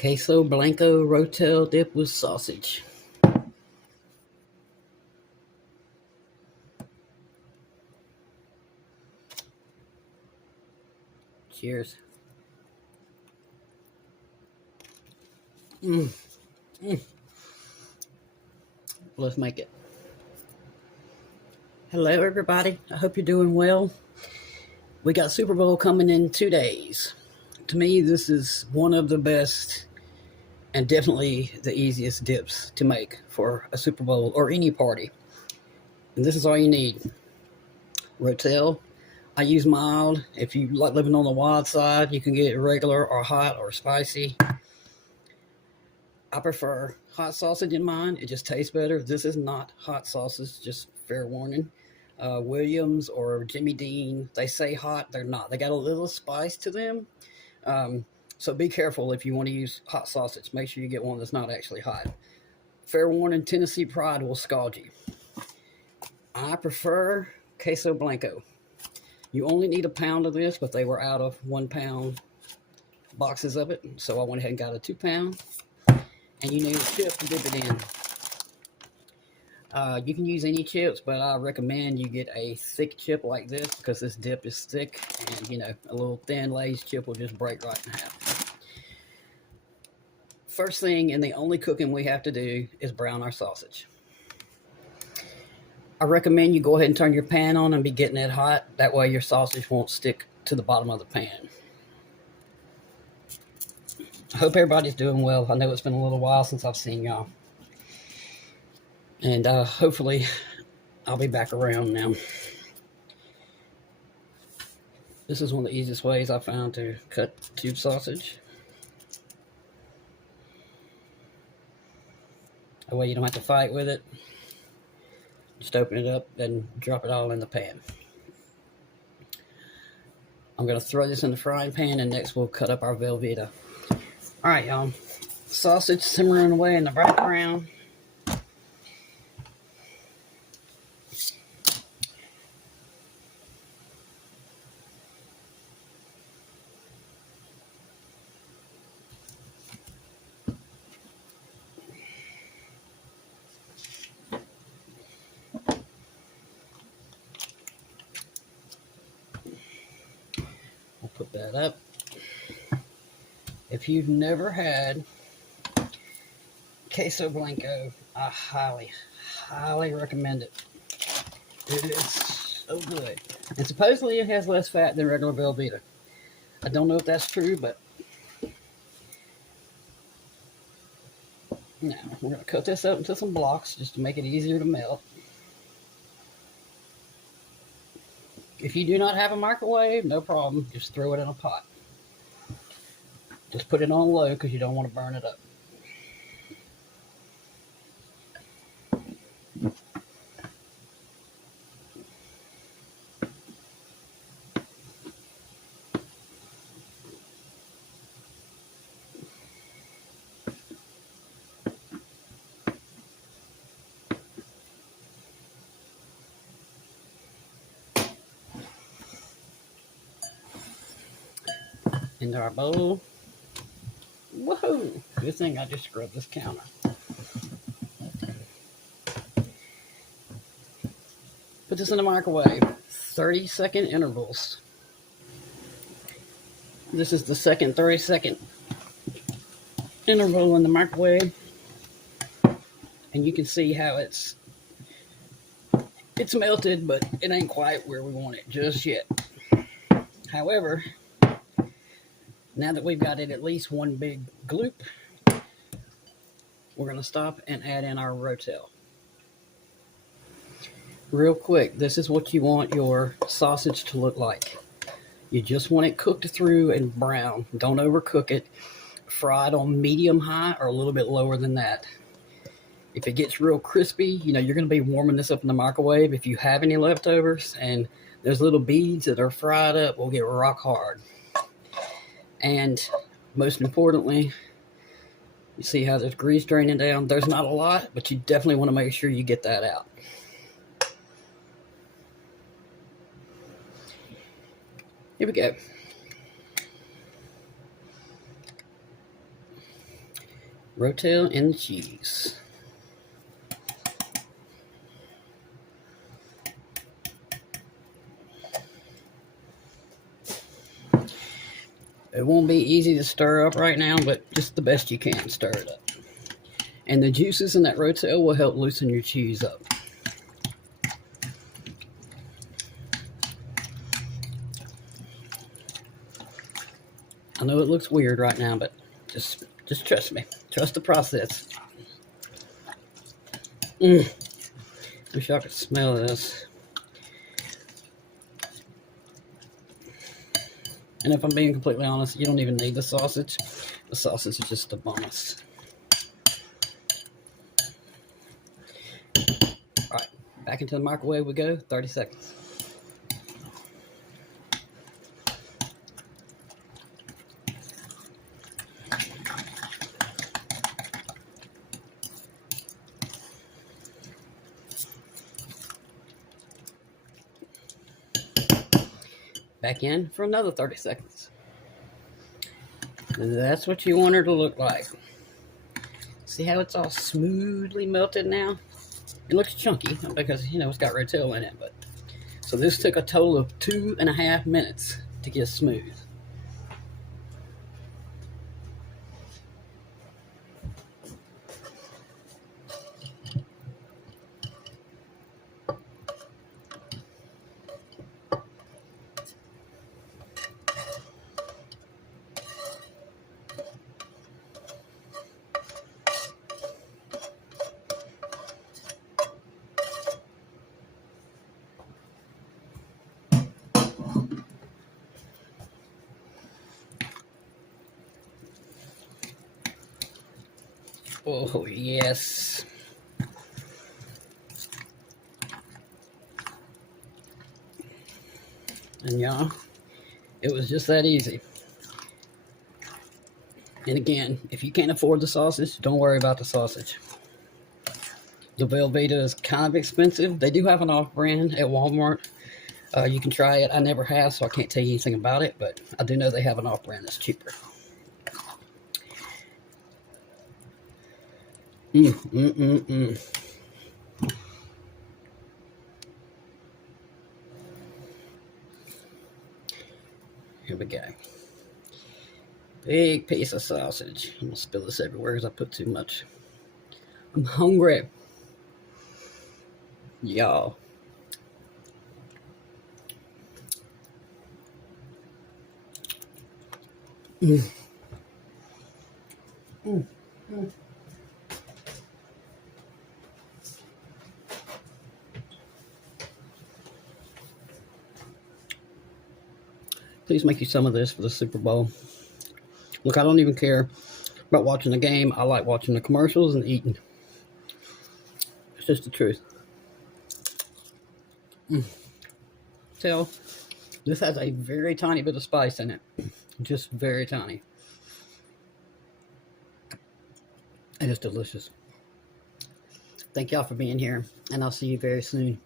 Queso Blanco Rotel dip with sausage. Cheers. Let's make it. Hello, everybody. I hope you're doing well. We got Super Bowl coming in 2 days. To me, this is one of the best and definitely the easiest dips to make for a Super Bowl or any party. And this is all you need. Rotel. I use mild. If you like living on the wild side, you can get it regular or hot or spicy. I prefer hot sausage in mine. It just tastes better. This is not hot sausage, just fair warning. Williams or Jimmy Dean, they say hot. They're not. They got a little spice to them. So be careful if you want to use hot sausage. Make sure you get one that's not actually hot. Fair warning, Tennessee Pride will scald you. I prefer Queso Blanco. You only need a pound of this, but they were out of 1 pound boxes of it. So I went ahead and got a 2 pound. And you need a chip to dip it in. You can use any chips, but I recommend you get a thick chip like this because this dip is thick, and you know, a little thin Lay's chip will just break right in half. First thing and the only cooking we have to do is brown our sausage. I recommend you go ahead and turn your pan on and be getting it hot. That way your sausage won't stick to the bottom of the pan. I hope everybody's doing well. I know it's been a little while since I've seen y'all. And hopefully I'll be back around now. This is one of the easiest ways I found to cut tube sausage. That way you don't have to fight with it. Just open it up and drop it all in the pan. I'm going to throw this in the frying pan, and next we'll cut up our Velveeta. Alright, y'all. Sausage simmering away in the background. We'll put that up. If you've never had Queso Blanco, I highly recommend it. It is so good. And supposedly it has less fat than regular Velveeta. I don't know if that's true, but now we're going to cut this up into some blocks just to make it easier to melt. If you do not have a microwave, no problem. Just throw it in a pot. Just put it on low because you don't want to burn it up. Into our bowl. Whoa! Good thing I just scrubbed this counter. Put this in the microwave. 30-second intervals. This is the second 30-second interval in the microwave. And you can see how it's melted, but it ain't quite where we want it just yet. However, now that we've got it at least one big gloop, we're going to stop and add in our Rotel. Real quick, this is what you want your sausage to look like. You just want it cooked through and brown. Don't overcook it. Fry it on medium high or a little bit lower than that. If it gets real crispy, you know, you're going to be warming this up in the microwave. If you have any leftovers and there's little beads that are fried up, will get rock hard. And most importantly, you see how there's grease draining down. There's not a lot, but you definitely want to make sure you get that out. Here we go. Rotel and cheese. It won't be easy to stir up right now, but just the best you can stir it up. And the juices in that Rotel will help loosen your cheese up. I know it looks weird right now, but just trust me. Trust the process. Wish I could smell this. And if I'm being completely honest, you don't even need the sausage. The sausage is just a bonus. Alright, back into the microwave we go, 30 seconds. Back in for another 30 seconds. That's what you want her to look like. See how it's all smoothly melted now? It looks chunky because, you know, it's got Rotel in it. But so this took a total of 2.5 minutes to get smooth. Oh, yes. And y'all, it was just that easy. And again, if you can't afford the sausage, don't worry about the sausage. The Velveeta is kind of expensive. They do have an off-brand at Walmart. You can try it. I never have, so I can't tell you anything about it, but I do know they have an off-brand that's cheaper. Here we go. Big piece of sausage. I'm gonna spill this everywhere because I put too much. I'm hungry. Y'all. Please make you some of this for the Super Bowl. Look, I don't even care about watching the game. I like watching the commercials and eating. It's just the truth. Tell, this has a very tiny bit of spice in it. Just very tiny. And it's delicious. Thank y'all for being here, and I'll see you very soon.